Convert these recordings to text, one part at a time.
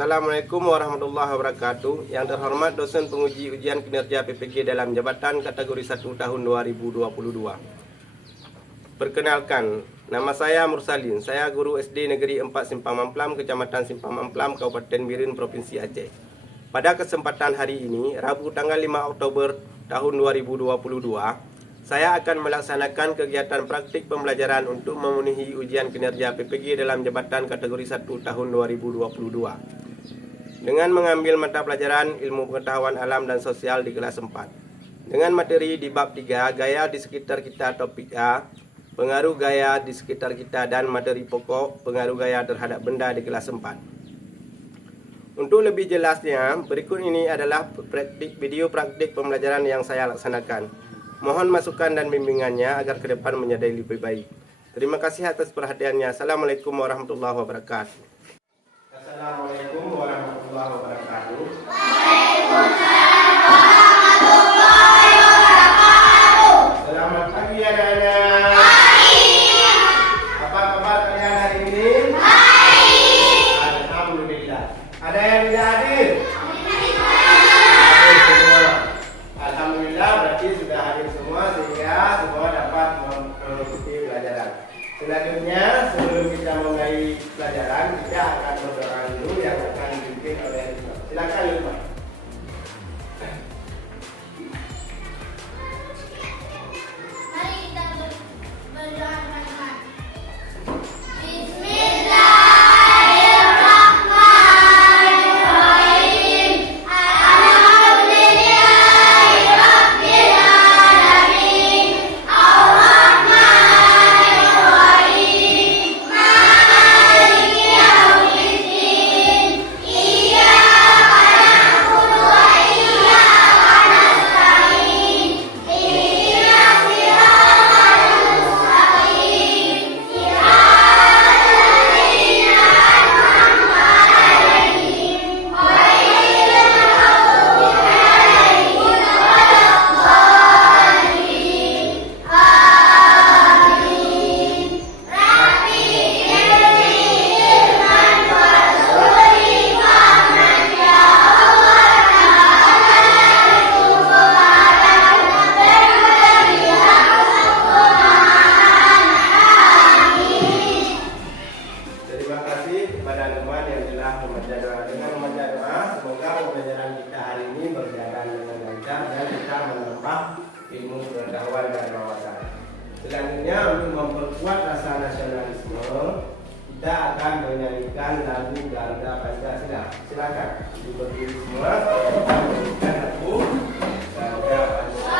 Assalamualaikum warahmatullahi wabarakatuh. Yang terhormat dosen penguji ujian kinerja PPG dalam jabatan kategori 1 tahun 2022. Perkenalkan, nama saya Mursalin. Saya guru SD Negeri 4 Simpang Mamplam, Kecamatan Simpang Mamplam, Kabupaten Biren, Provinsi Aceh. Pada kesempatan hari ini, Rabu tanggal 5 Oktober tahun 2022, saya akan melaksanakan kegiatan praktik pembelajaran untuk memenuhi ujian kinerja PPG dalam jabatan kategori 1 tahun 2022. Dengan mengambil mata pelajaran ilmu pengetahuan alam dan sosial di kelas 4. Dengan materi di bab 3, gaya di sekitar kita topik A, pengaruh gaya di sekitar kita, dan materi pokok pengaruh gaya terhadap benda di kelas 4. Untuk lebih jelasnya, berikut ini adalah video praktik pembelajaran yang saya laksanakan. Mohon masukan dan bimbingannya agar ke depan menjadi lebih baik. Terima kasih atas perhatiannya. Assalamualaikum warahmatullahi wabarakatuh. Assalamualaikum warahmatullahi wabarakatuh. Waalaikumsalam warahmatullahi wabarakatuh. Selamat pagi anak-anak. Baik. Apa kabar kalian hari ini? Baik. Alhamdulillah. Ada yang tidak hadir? Alhamdulillah, berarti sudah hadir semua sehingga semua dapat mengikuti pelajaran. Selanjutnya, sebelum kita mulai pelajaran, kita akan berdoa dulu yang akan dipimpin oleh Lukman. Silakan Lukman. Mari kita berdoa teman-teman. Ilmu pengetahuan dan wawasan. Selanjutnya, untuk memperkuat rasa nasionalisme, kita akan menyanyikan lagu Garuda Pancasila. Silakan berdiri semua. Kita menyanyikan lagu Garuda Pancasila.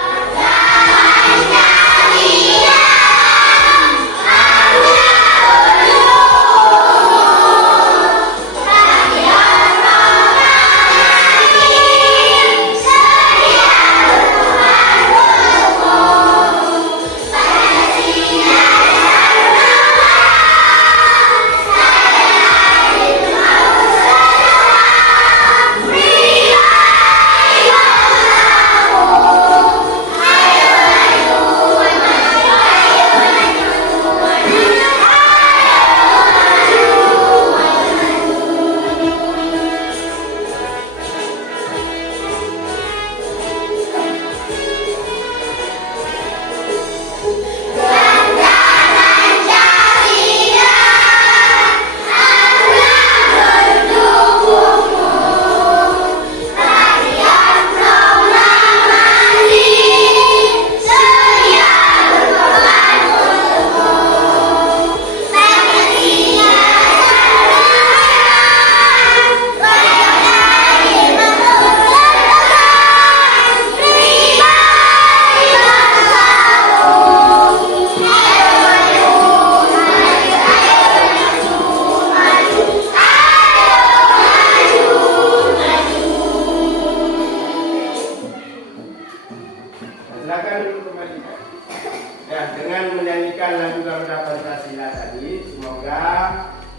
Dengan menyanyikan lagu Garuda Pancasila tadi, semoga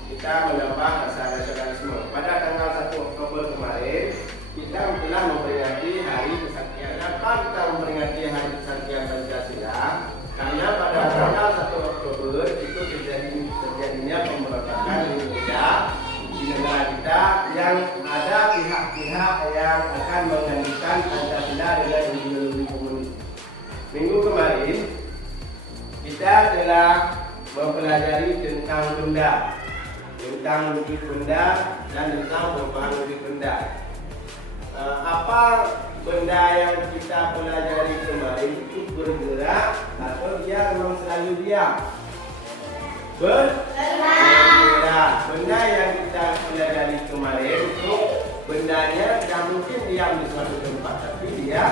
kita menambah rasa nasionalisme. Pada tanggal 1 Oktober kemarin, kita telah memperingati Hari Kesaktian. Kenapa kita memperingati Hari Kesaktian Pancasila? Karena pada tanggal 1 Oktober itu terjadinya pemberontakan di Indonesia, di negara kita yang ada pihak-pihak yang akan menggantikan Pancasila dengan ideologi komunis. Minggu kemarin kita telah mempelajari tentang benda, tentang logik benda dan tentang perubahan logik benda. Apa benda yang kita pelajari kemarin itu bergerak atau dia memang selalu diam? Bergerak. Benda yang kita pelajari kemarin itu bendanya tidak mungkin diam di suatu tempat, tapi dia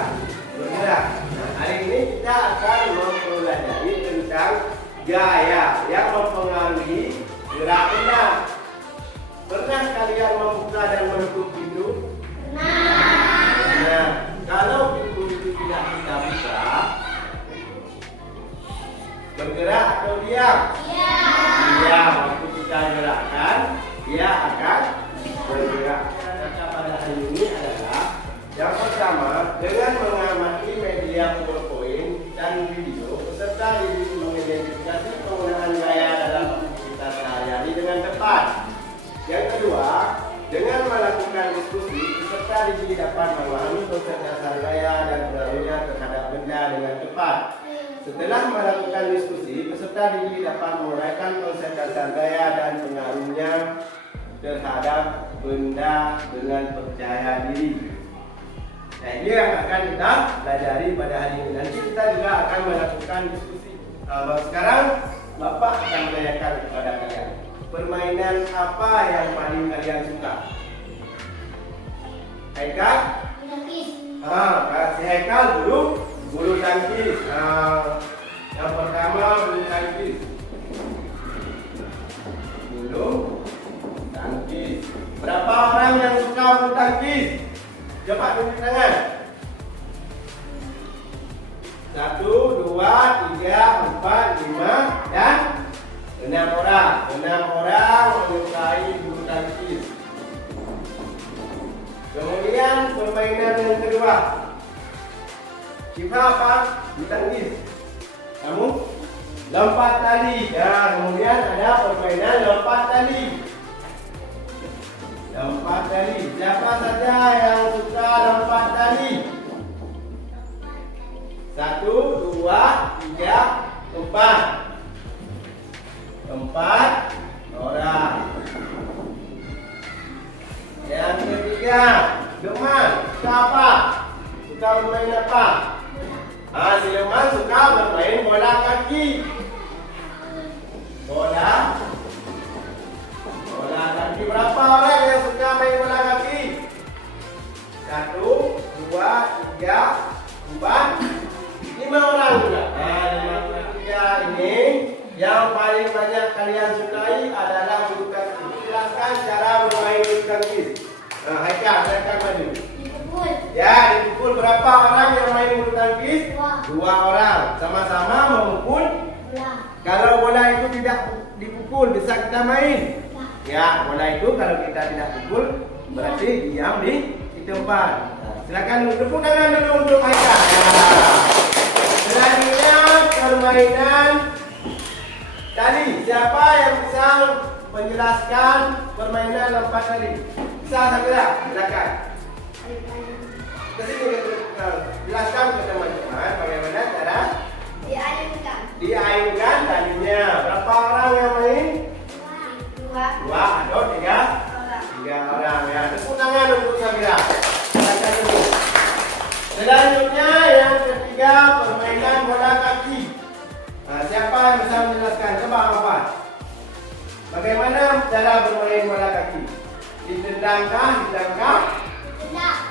bergerak. Nah, hari ini kita akan mempelajari tentang gaya yang mempengaruhi gerak benda. Pernah kalian membuka dan menutup pintu? Nah, kalau pintu itu tidak kita buka, bergerak atau diam? Diam. Waktu kita gerakkan, dia akan bergerak. Kata pada hari ini adalah yang pertama, dengan mengamati media PowerPoint dan video serta mengidentifikasi penggunaan gaya dalam aktivitas sehari-hari dengan tepat. Yang kedua, dengan melakukan diskusi, peserta didik dapat memahami konsep dasar gaya dan pengaruhnya terhadap benda dengan tepat. Setelah melakukan diskusi, peserta didik dapat menguraikan konsep dasar gaya dan pengaruhnya terhadap benda dengan percaya diri. Nah, ini yang akan kita pelajari pada hari ini. Nanti kita juga akan melakukan diskusi. Sekarang Bapak akan menanyakan kepada kalian, permainan apa yang paling kalian suka? Haikal? Si Haikal dulu bulu tangkis. Yang pertama bulu tangkis. Bulu tangkis. Berapa orang yang suka bulu tangkis? Cepat tunjuk tangan. 1, 2, 3, 4, 5 dan 6 orang. 6 orang menyukai bulu tangkis. Kemudian permainan yang kedua. Siapa apa? Bulu tangkis. Kamu? Lompat tali. Ya, kemudian ada permainan lompat tali. Lompat tali. Siapa saja yang suka lompat tali? 1, 2, 3, 4. 4 orang. Yang ketiga, Leman. Suka apa? Suka bermain apa? Si Leman suka bermain bola kaki. Bola kaki. Berapa orang yang suka main bola kaki? 1, 2, 3, 4, 5 orang juga. Nah, 5 ini yang paling banyak kalian sukai adalah bulu tangkis. Jelaskan cara bermain bulu tangkis. Haikal, silakan maju. Dipukul. Ya, dipukul. Berapa orang yang main bulu tangkis? 2 orang. Sama-sama memukul. Kalau bola itu tidak dipukul, bisa kita main? Ya, bola itu kalau kita tidak pukul, berarti diam di tempat. Silakan tepuk tangan dulu untuk Haikal. Selanjutnya permainan tali. Siapa yang bisa menjelaskan permainan lompat tali? Bisa segera, silakan. Kesini jelaskan ke teman-teman bagaimana cara diayunkan talinya. Berapa orang yang main? 2 atau 3 orang. Ya, tepuk tangan untuk Sabira. Silakan dulu. Selanjutnya yang ketiga permainan bola kaki. Siapa yang bisa menjelaskan? Coba apa? Bagaimana cara bermain bola kaki? Ditendangkah?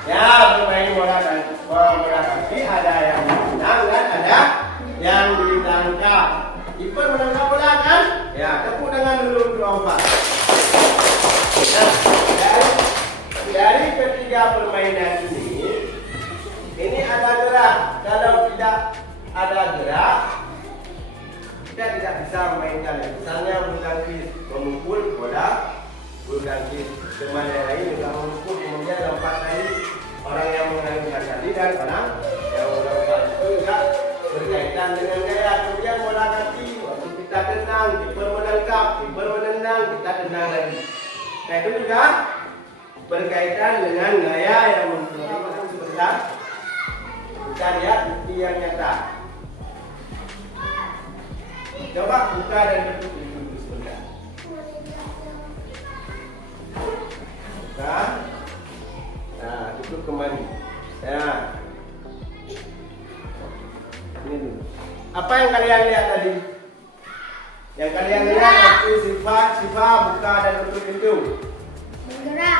Ya, bermain bola kaki ada yang ditendang dan ada yang ditangkap. Kiper menangkap bola kan? Ya, tepuk tangan dulu untuk Omar. Nah, dari ketiga permainan ini ada gerak. Kalau tidak ada gerak, kita tidak bisa memainkan. Misalnya bulu tangkis memukul bola, bulu tangkis teman yang lain juga memukul, kemudian lompat tali. Orang yang mengayunkan tali dan orang yang melompat itu juga berkaitan dengan gaya. Kemudian bola kaki, waktu kita tendang, kiper menangkap, kiper menendang, kita tendang lagi. Nah itu juga berkaitan dengan gaya yang mendorong sebentar. Kita lihat bukti yang nyata. Coba buka dan tutup pintu sebentar. Buka. Nah, tutup kembali. Ya. Ini dulu. Apa yang kalian lihat tadi? Yang kalian lihat waktu Siva buka dan tutup pintu.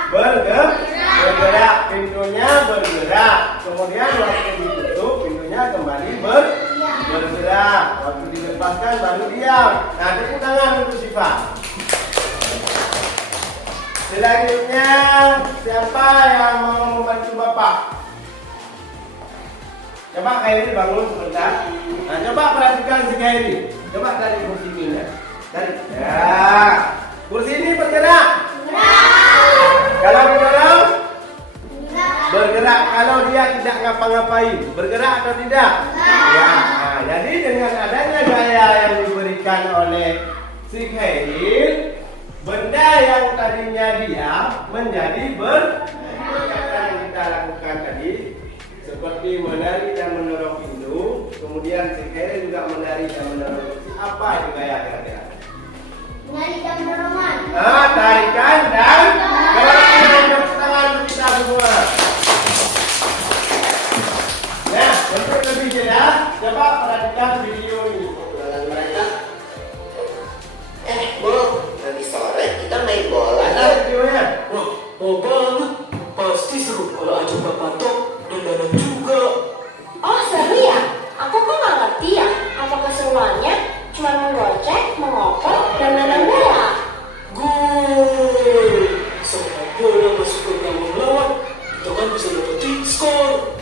Bergerak. Pintunya bergerak. Kemudian waktu ditutup pintunya kembali bergerak. Waktu dilepaskan baru diam. Nah, tepuk tangan untuk Siva. Selanjutnya siapa yang mau membantu Bapak? Coba Khairi bangun sebentar. Nah, coba perhatikan si Khairi. Coba tarik kursi ini ya. Tarik. Ya. Kursi ini bergerak. Kalau didorong bergerak. Kalau dia tidak ngapa-ngapain, bergerak atau tidak? Ya. Nah, jadi dengan adanya gaya yang diberikan oleh si Khairi, benda yang tadinya diam menjadi bergerak. Yang kita lakukan tadi seperti menari dan mendorong pintu, kemudian si Khairi juga menari dan mendorong kursi. Apa itu gaya kira-kira? Menari dan dorongan. Nah, tarikan dan dorongan. Tepuk tangan untuk kita semua. Nah, untuk lebih jelas, coba perhatikan video ini. Bu, nanti sore kita main bola Ada ya. videonya. Wah, mau banget. Pasti seru kalau ajak Pak Patok dan Danang juga. Oh seru ya? Aku kok nggak ngerti ya. Apa keseruannya? Cuma menggocek, mengoper, dan menang bola. Gol! Sepak bola masuk ke gawang lawan, kita kan bisa dapetin skor.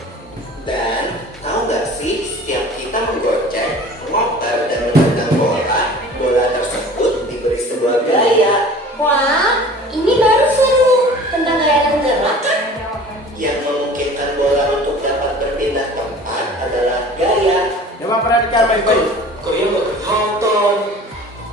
Dan tahu nggak sih, setiap kita menggocek, mengoper dan menendang bola, bola tersebut diberi sebuah gaya Wah, ini baru seru. Tentang gaya tergerak kan? yang memungkinkan bola untuk dapat berpindah tempat adalah gaya. Coba perhatikan baik-baik. Gaya nggak kelihatan.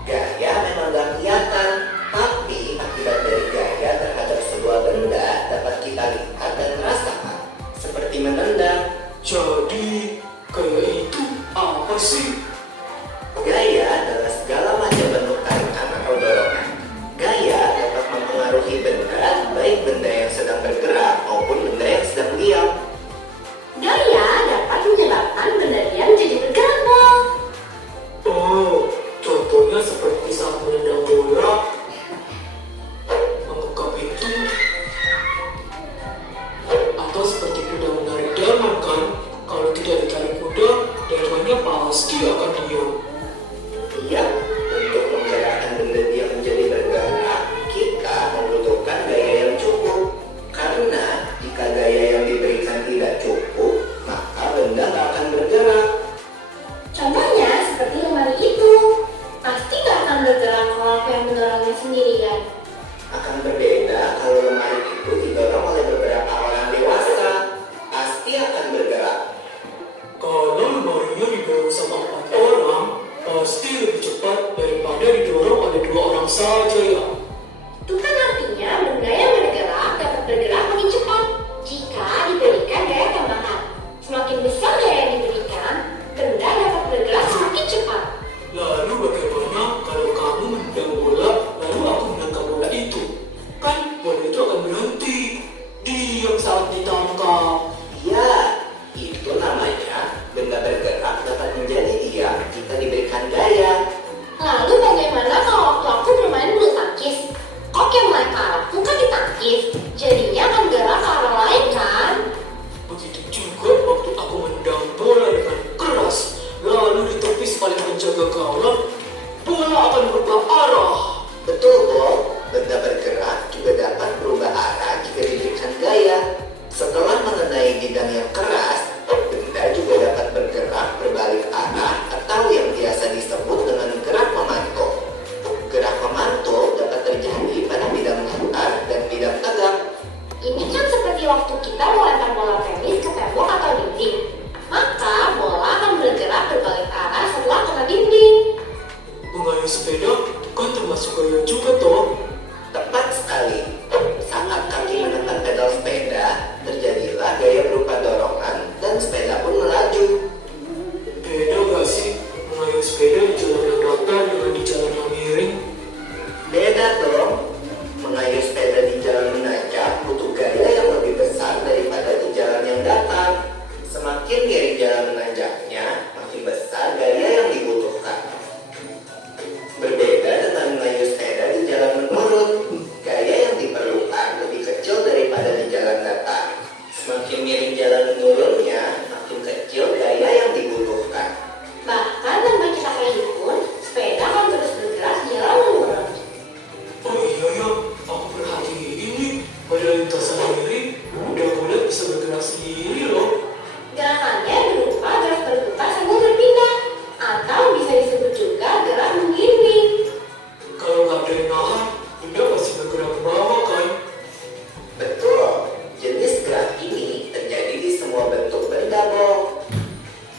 Gaya memang nggak kelihatan, tapi akibat dari gaya terhadap sebuah benda dapat kita lihat dan rasakan, seperti menendang. Jadi, gaya itu apa sih? Gaya adalah segala macam bentuk tarikan atau dorongan. Gaya dapat mempengaruhi benda, baik benda yang sedang bergerak maupun benda yang sedang diam. Gaya dapat menyebabkan benda diam jadi bergerak, Bol. Oh, contohnya seperti saat menendang bola, membuka pintu, atau seperti kuda menarik delman kan? Kalau tidak ditarik kuda, delmannya pasti akan diam. Iya, untuk menggerakkan benda diam menjadi bergerak, kita membutuhkan gaya yang cukup. Karena jika gaya yang diberikan tidak cukup, maka benda tak akan bergerak. Contohnya seperti lemari itu. Pasti nggak akan bergerak kalau aku yang mendorongnya sendirian. Akan berbeda kalau lemari itu didorong oleh beberapa orang dewasa, pasti akan bergerak. Kalau lemarinya didorong sama 4 orang, pasti lebih cepat daripada didorong oleh 2 orang saja ya. Itu kan artinya benda yang bergerak dapat bergerak makin cepat jika diberikan gaya tambahan. Semakin besar gaya yang diberikan, benda dapat bergerak semakin cepat. Lalu bagaimana kalau kamu menendang bola, lalu aku menangkap bola itu? Kan bola itu akan berhenti, diam saat ditangkap. Ya, itu namanya benda bergerak dapat menjadi diam jika diberikan gaya. Lalu bagaimana kalau waktu aku bermain bulu tangkis? Kok yang melempar aku kan ditangkis, jadinya akan gerak ke arah lain kan? Begitu juga waktu aku menendang bola dengan keras, lalu ditepis paling penjaga gawang, bola akan berubah arah. Betul, Bob. Benda bergerak juga dapat berubah arah jika diberikan gaya. Setelah mengenai bidang yang keras, benda juga dapat bergerak berbalik arah atau yang biasa disebut dengan gerak memantul. Gerak memantul dapat terjadi pada bidang datar dan bidang tegak. Ini kan seperti waktu kita melempar bola tenis ke tembok atau dinding. Maka bola akan bergerak berbalik arah setelah kena dinding. Mengayuh sepeda kan termasuk gaya juga toh. Tepat sekali. yang nahan, benda pasti bergerak ke bawah kan? Betul, jenis gerak ini terjadi di semua bentuk benda, Bob.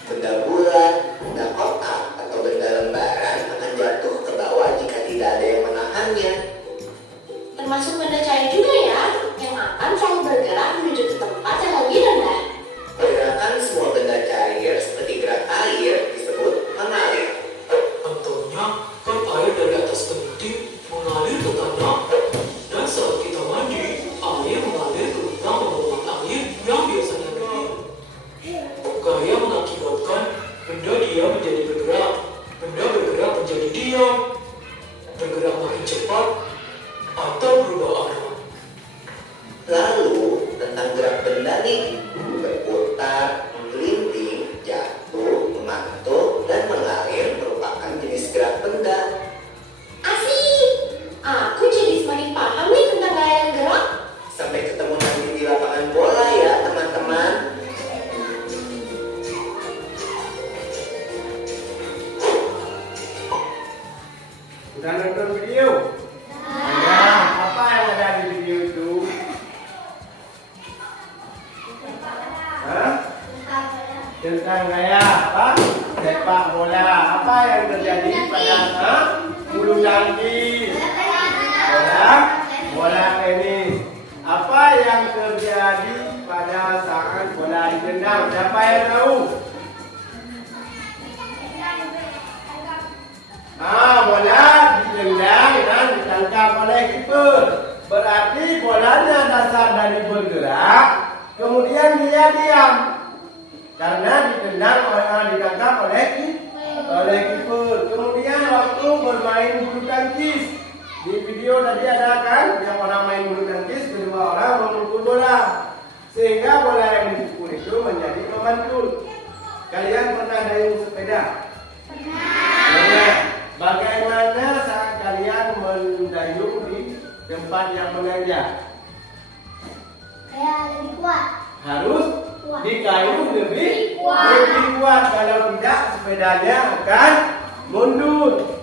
Benda bulat, benda kotak, atau benda lembaran akan jatuh ke bawah jika tidak ada yang menahannya. Termasuk benda cair juga ya, yang akan selalu bergerak menuju ke tempat yang lebih rendah. Pergerakan semua benda cair seperti gerak air disebut mengalir. Contohnya, kan air dari atas genting mengalir ke tanah. Dan saat kita mandi, air mengalir ke lubang pembuangan air yang biasanya diam. Gaya mengakibatkan benda diam menjadi bergerak, benda bergerak menjadi diam, bergerak makin cepat, atau berubah arah. Lalu tentang gerak benda nih, berputar, menggelinting, jatuh, memantul, dan mengalir merupakan jenis gerak benda. Asik! Aku jadi semakin paham nih tentang gaya yang gerak. Sampai ketemu nanti di lapangan bola ya teman-teman. Udah nonton video? Nah, apa yang ada di video itu? Hah? Tentang gaya apa? Sepak bola. Apa yang terjadi pada bulu tangkis? Bola tenis. Apa yang terjadi pada saat bola ditendang? Siapa yang tahu? Bola ditendang dan ditangkap oleh kiper. Berarti bolanya dasar dari bergerak, kemudian dia diam karena ditangkap oleh kiper. Kemudian waktu bermain bulu tangkis, di video tadi ada kan yang orang main bulu tangkis, kedua orang memukul bola sehingga bola yang dipukul itu menjadi memantul. Kalian pernah dayung sepeda? Pernah. Bagaimana saat kalian mendayung di tempat yang menanjak? Kayak lebih kuat. Harus dikayuh lebih kuat. Kalau tidak sepedanya akan mundur.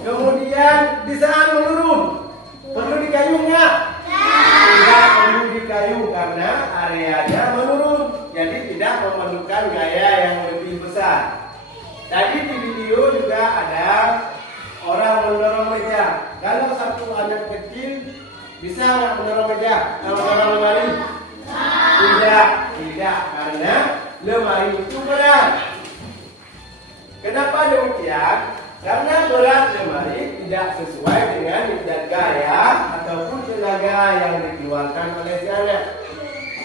Kemudian di saat menurun perlu dikayuh nggak? Tidak perlu dikayuh karena areanya menurun. Jadi tidak memerlukan gaya yang lebih besar. Tadi di video juga ada orang mendorong meja. Kalau satu anak kecil bisa nggak mendorong meja? Mendorong lemari? Tidak, karena lemari itu berat. Kenapa demikian? Karena berat lemari tidak sesuai dengan gaya ataupun tenaga yang dikeluarkan oleh si anak.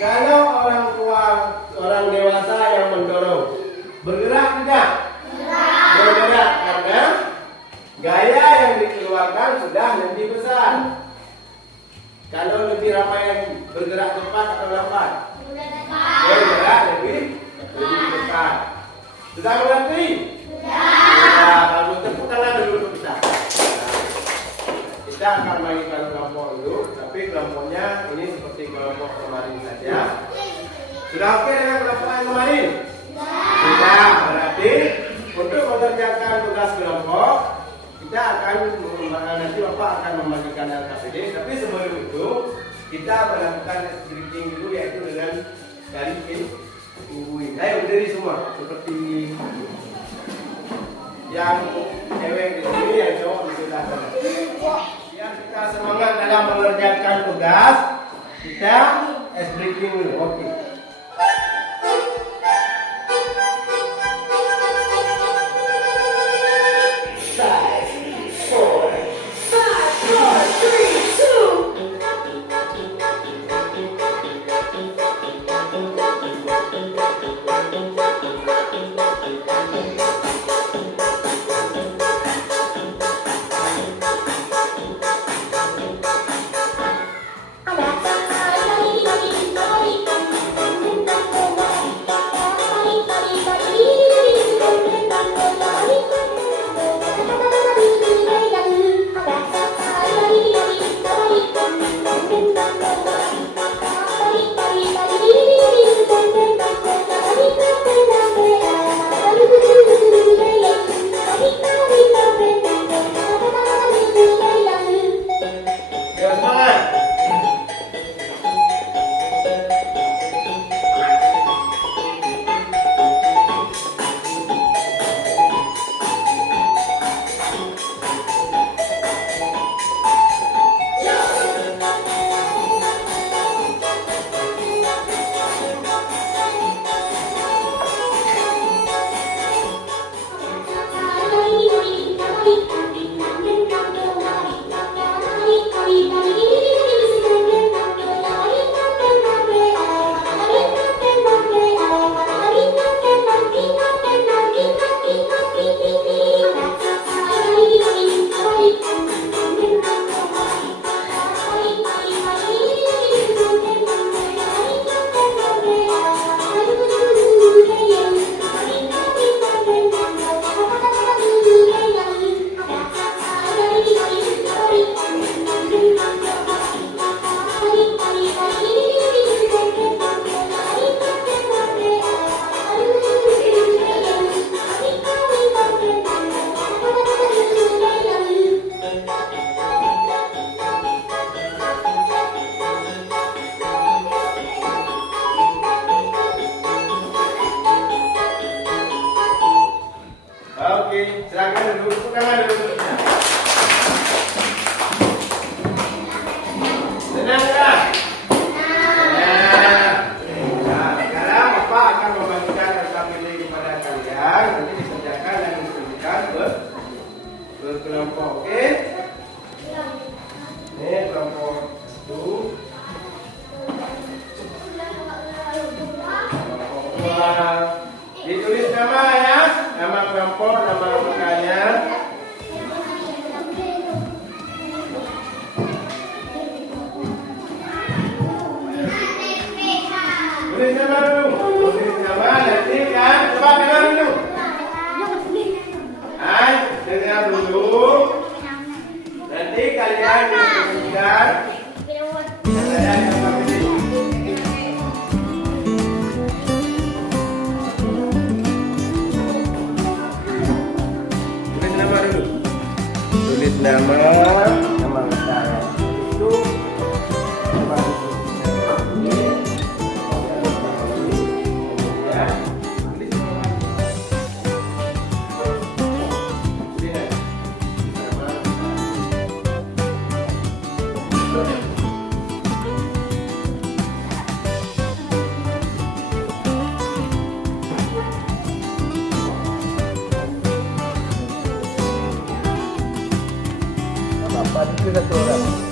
Kalau orang tua, orang dewasa yang mendorong, bergerak tidak? Bergerak karena gaya yang dikeluarkan sudah lebih besar. Kalau lebih ramai lagi, bergerak cepat atau lambat? Bergerak lebih cepat. Sudah mengerti? Sudah. Kalau tepuk tangan dulu kita. Kita akan mainkan kelompok dulu, tapi kelompoknya ini seperti kelompok kemarin saja. Sudah oke dengan kelompok yang kemarin? Sudah. Berarti untuk mengerjakan tugas kelompok, kita akan nanti Bapak akan membagikan LKPD. Tapi sebelum itu kita melakukan stretching dulu, yaitu dengan dari punggung. Ayo berdiri semua seperti yang cewek di sini, yang cowok di sebelah sana. Biar kita semangat dalam mengerjakan tugas, kita stretching dulu. Oke. あなたの Tulis nama dulu. Tulis nama nanti kan. Coba dengar dulu. Hai, dengar dulu. Nanti kalian diskusikan. Saya akan pakai ini. Tulis nama dulu. Tulis nama saya. Itu nama itu. Ya. Tulis nama. Lihat. Nama. Bapak itu satu orang.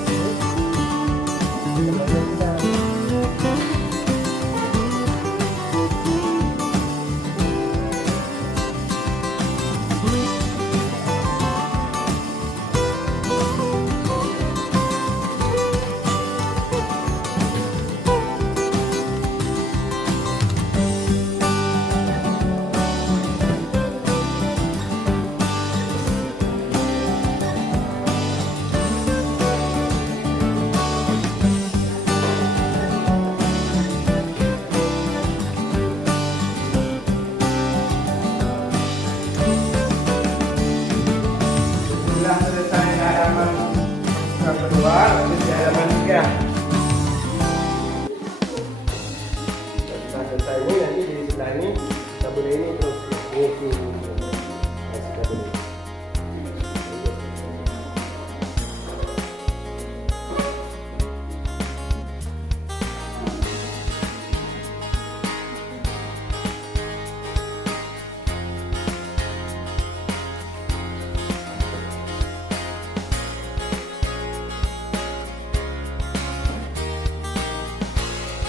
Setelah selesai halaman yang kedua, lanjut ke halaman 3. Setelah selesai ini, nanti di sebelah ini kita boleh ini terus ngisi. Kita boleh.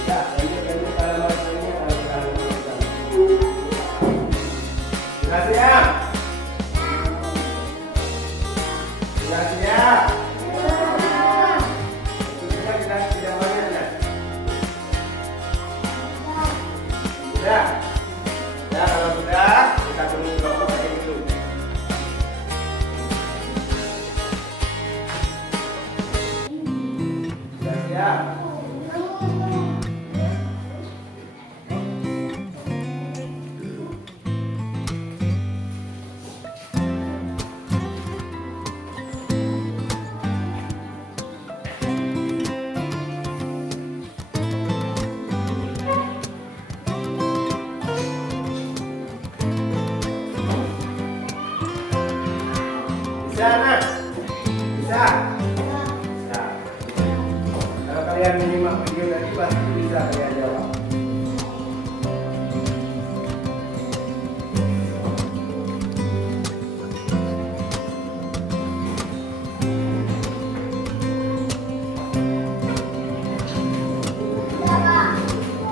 Ya, lanjut halaman selanjutnya, halaman sudah siap? Sudah siap? Kita tidak banyak ya? Sudah? Ya, kalau sudah, kita tunggu kelompok yang dulu. Sudah siap? Bisa, nak? Bisa? Bisa. Kalau kalian menyimak video tadi, pasti bisa kalian jawab.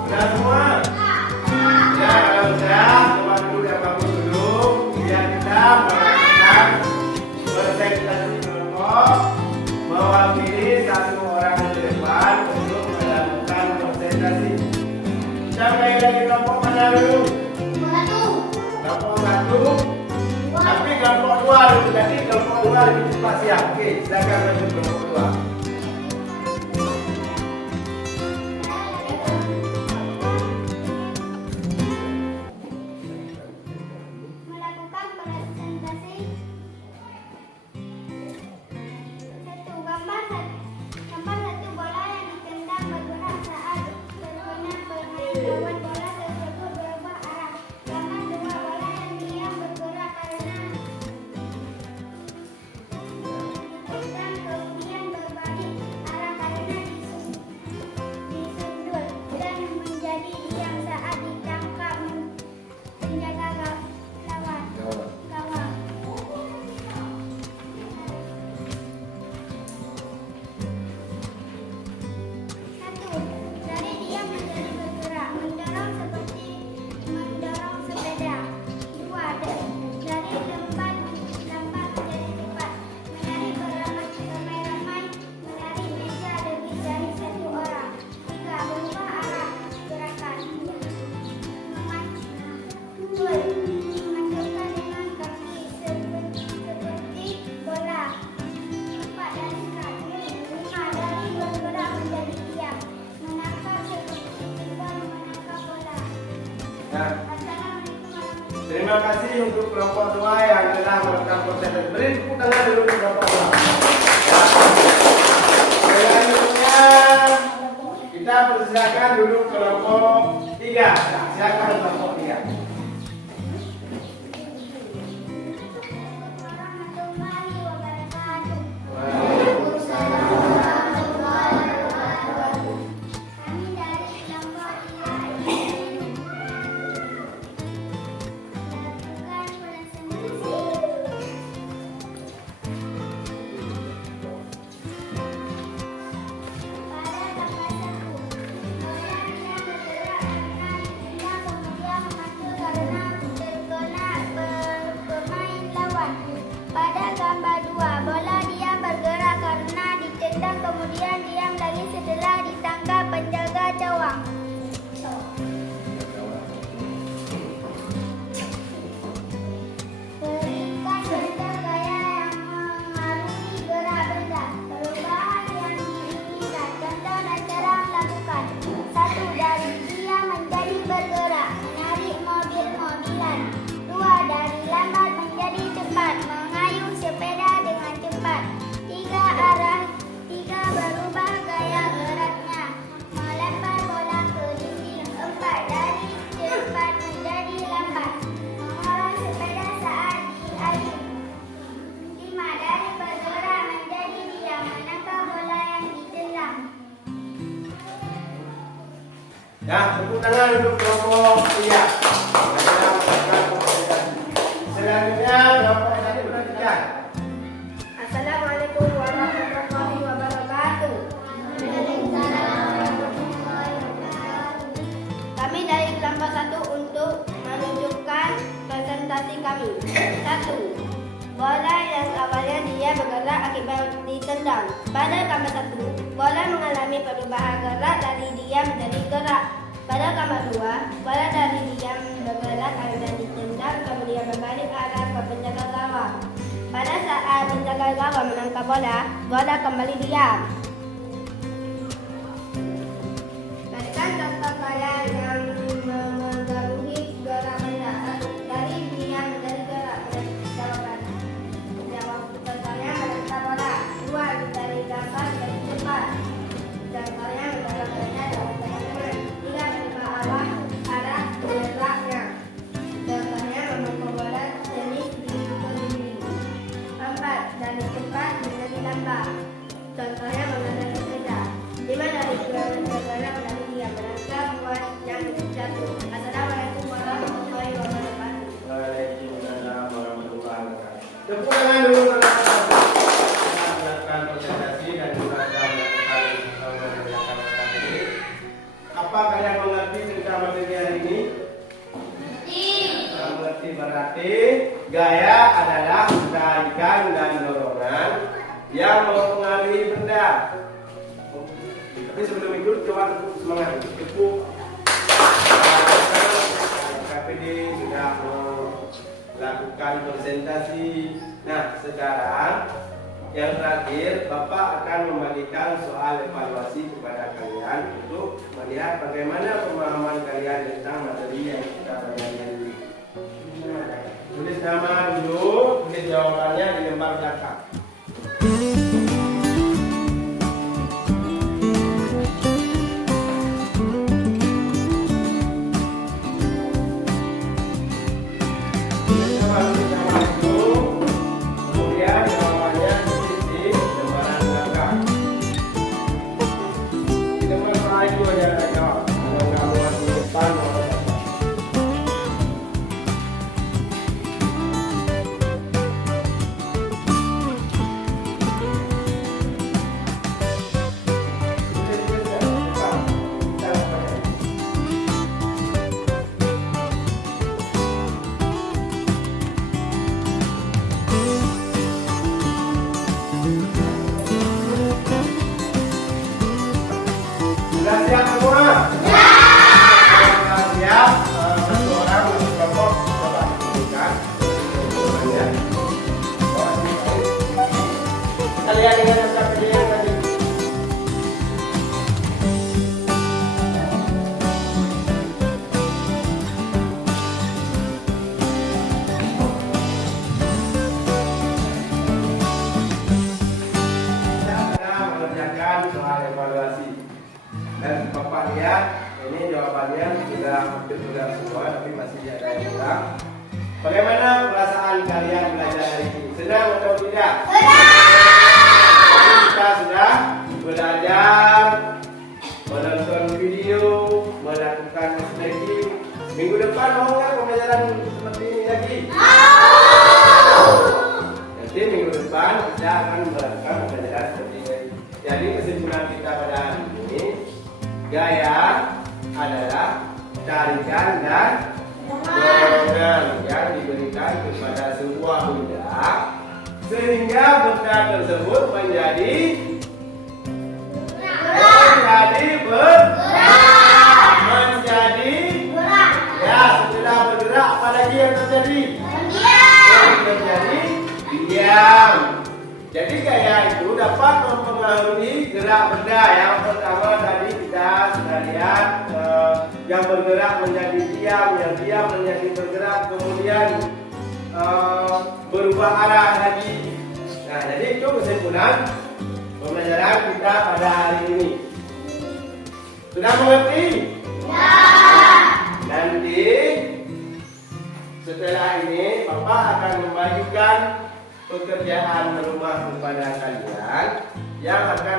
Sudah semua? Ya, kalau sudah, coba dulu yang bagus dulu. Biar kita melakukan selesai kita di kelompok, mewakili satu orang di depan untuk melakukan presentasi. Kita mulai dari kelompok mana dulu? Kelompok 1. Tapi kelompok 2 dulu. Jadi kelompok 2 lebih cepat siap. Oke, silakan lanjut kelompok 2. Melakukan presentasi. Gambar satu bola yang ditendang bergerak saat berguna bermain lawan bola tersebut berubah arah. Gambar dua bola yang diam bergerak karena ditendang kemudian berbalik arah karena disundul dan menjadi diam saat ditangkap penjaga gawang. Satu, dari diam menjadi bergerak, mendorong Nah, Assalamualaikum warahmatullahi terima kasih untuk kelompok 2 yang telah melakukan proses. Beri tepuk tangan dulu untuk kelompok 2. Ya. Selanjutnya kita persilakan dulu kelompok 3. Nah, silakan kelompok 3. warahmatullahi wabarakatuh. Kami dari kelompok 3 ingin melakukan presentasi. Pada tanggal 1, bola yang bergerak karena dipindah kemudian memacu karena terkena pemain lawan. Pada gambar 2, bola diam bergerak karena ditendang kemudian diam lagi setelah ditangkap penjaga gawang. Berikan benda gaya yang mengarungi gerak benda. Perubahan yang diinginkan. Contoh dan cara melakukan. 1. Dari diam menjadi bergerak. Menarik mobil-mobilan. 2. Dari lambat menjadi cepat. Mengayuh sepeda dengan cepat. 3. Berubah gaya geraknya. Melempar bola ke dinding. 4. Dari cepat menjadi lambat. Mengolah sepeda saat diayuh. 5. Dari bergerak menjadi diam. Menangkap bola yang ditendang. Ya, tepuk tangan untuk kelompok 3. Yang telah melakukan proses. Selanjutnya kelompok yang tadi berlanjutkan. Assalamualaikum warahmatullahi wabarakatuh. Kami dari kelompok 1 untuk menunjukkan presentasi kami. 1. Bola yang awalnya dia bergerak akibat ditendang. Pada gambar 1, bola mengalami perubahan gerak dari diam menjadi gerak. Pada gambar 2, bola dari diam bergerak akibat ditendang kemudian berbalik arah ke penjaga gawang. Pada saat penjaga gawang menangkap bola, bola kembali diam. Berikan contoh gaya yang mengaruhi gerak benda. 1. Dari diam menjadi gerak. Jawab contohnya menangkap bola. 2. Dari lambat menjadi cepat. Contohnya mendorong benda dengan teman-teman. 3. Berubah arah geraknya. Contohnya memukul bola tenis di dinding. 4. Dari cepat menjadi lambat. Contohnya mengendarai sepeda. 5. Dari bergerak menjadi diam. Menangkap buah yang jatuh. Assalamualaikum warahmatullahi wabarakatuh. Waalaikumsalam warahmatullahi wabarakatuh. Tepuk tangan dulu untuk telah melakukan presentasi dan juga telah melakukan strategi. Apa kalian mengerti tentang materi hari ini? Mengerti berarti gaya adalah tarikan dan dorongan yang mempengaruhi benda. Tapi sebelum itu coba tepuk semangat, tepuk. KPD sudah melakukan presentasi. Nah, sekarang yang terakhir Bapak akan membagikan soal evaluasi kepada kalian untuk melihat bagaimana pemahaman kalian tentang materi yang kita pelajari hari ini. Tulis nama dulu, tulis jawabannya di lembar belakang. Kemudian jawabannya tulis di lembaran belakang. Di lembar belakang itu aja jawab. Kalau nggak mau di depan, mau di belakang. soal evaluasi. Dan Bapak lihat, ini jawabannya sudah semua, tapi masih ada yang kurang. Bagaimana perasaan kalian belajar hari ini? Senang atau tidak? Kita sudah belajar, menonton video, melakukan stretching. Minggu depan mau nggak pembelajaran seperti ini lagi? Nanti minggu depan kita akan melakukan pembelajaran seperti ini. Jadi kesimpulan kita pada hari ini, gaya adalah tarikan dan dorongan yang diberikan kepada sebuah benda sehingga benda tersebut menjadi bergerak. Ya, setelah bergerak apa lagi yang terjadi? Menjadi diam. Jadi gaya itu dapat mempengaruhi gerak benda. Yang pertama tadi kita sudah lihat yang bergerak menjadi diam, yang diam menjadi bergerak, kemudian berubah arah lagi. Nah, jadi itu kesimpulan pembelajaran kita pada hari ini. Sudah mengerti? Ya. Nanti setelah ini Bapak akan membagikan pekerjaan rumah kepada kalian yang akan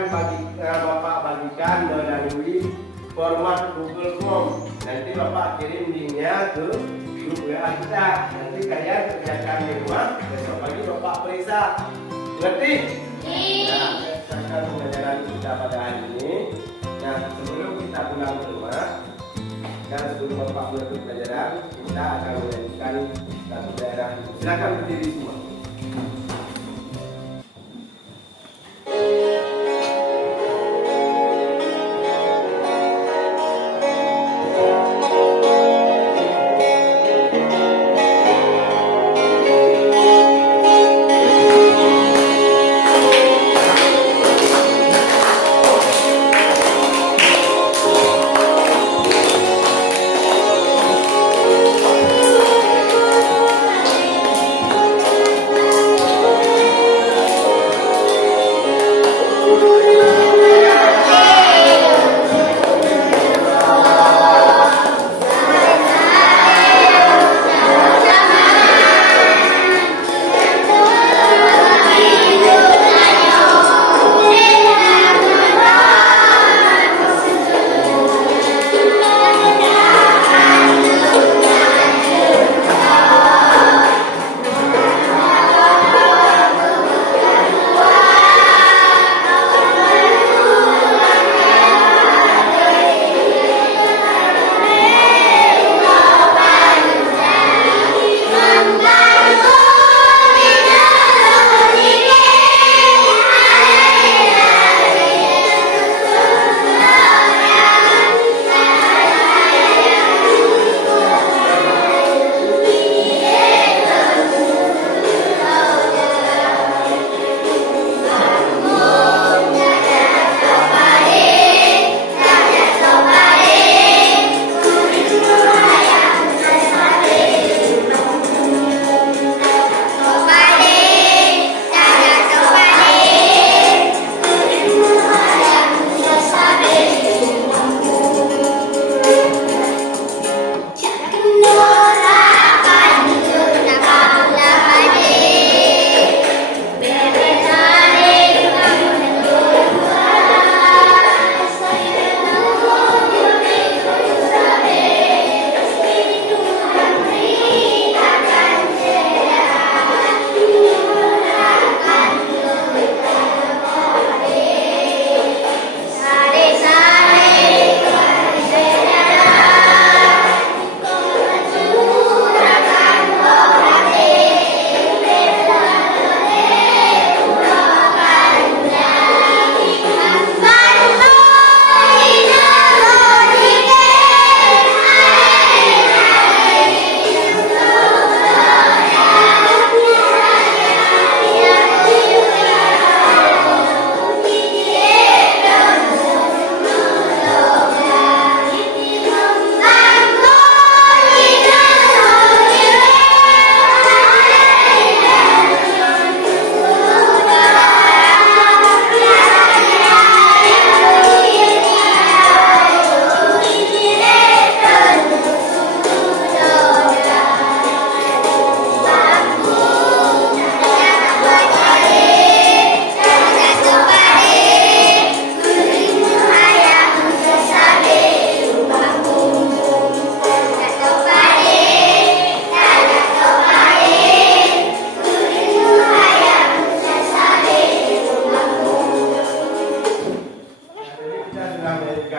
Bapak bagikan melalui format Google Form. Nanti Bapak kirim linknya ke grup WA kita. Nanti kalian kerjakan di rumah. Besok pagi Bapak periksa. Ngerti? Nah, selesaikan pembelajaran kita pada hari ini. Nah, sebelum kita pulang ke rumah dan sebelum Bapak menutup pelajaran, kita akan menyanyikan satu daerah. Silakan berdiri semua.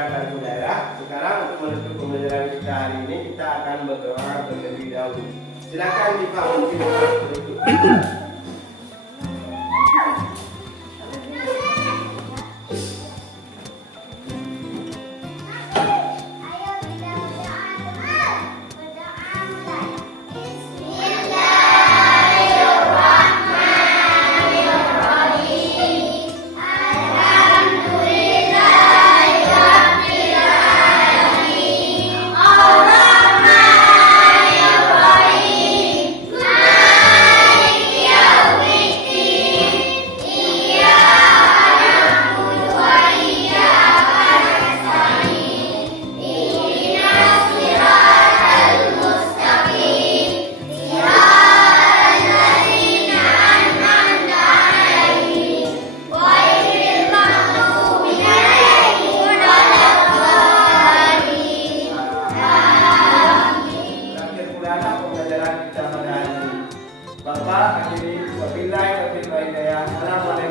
kartu daerah. Sekarang untuk menutup pembelajaran kita hari ini, kita akan berdoa terlebih dahulu. Silakan Diva mungkin menutup. Ayo kita berdoa teman. Berdoa mulai. Terakhir pula pembelajaran kita pada hari ini. Bapak akhiri wabillahi taufiq wal hidayah. Assalamualaikum.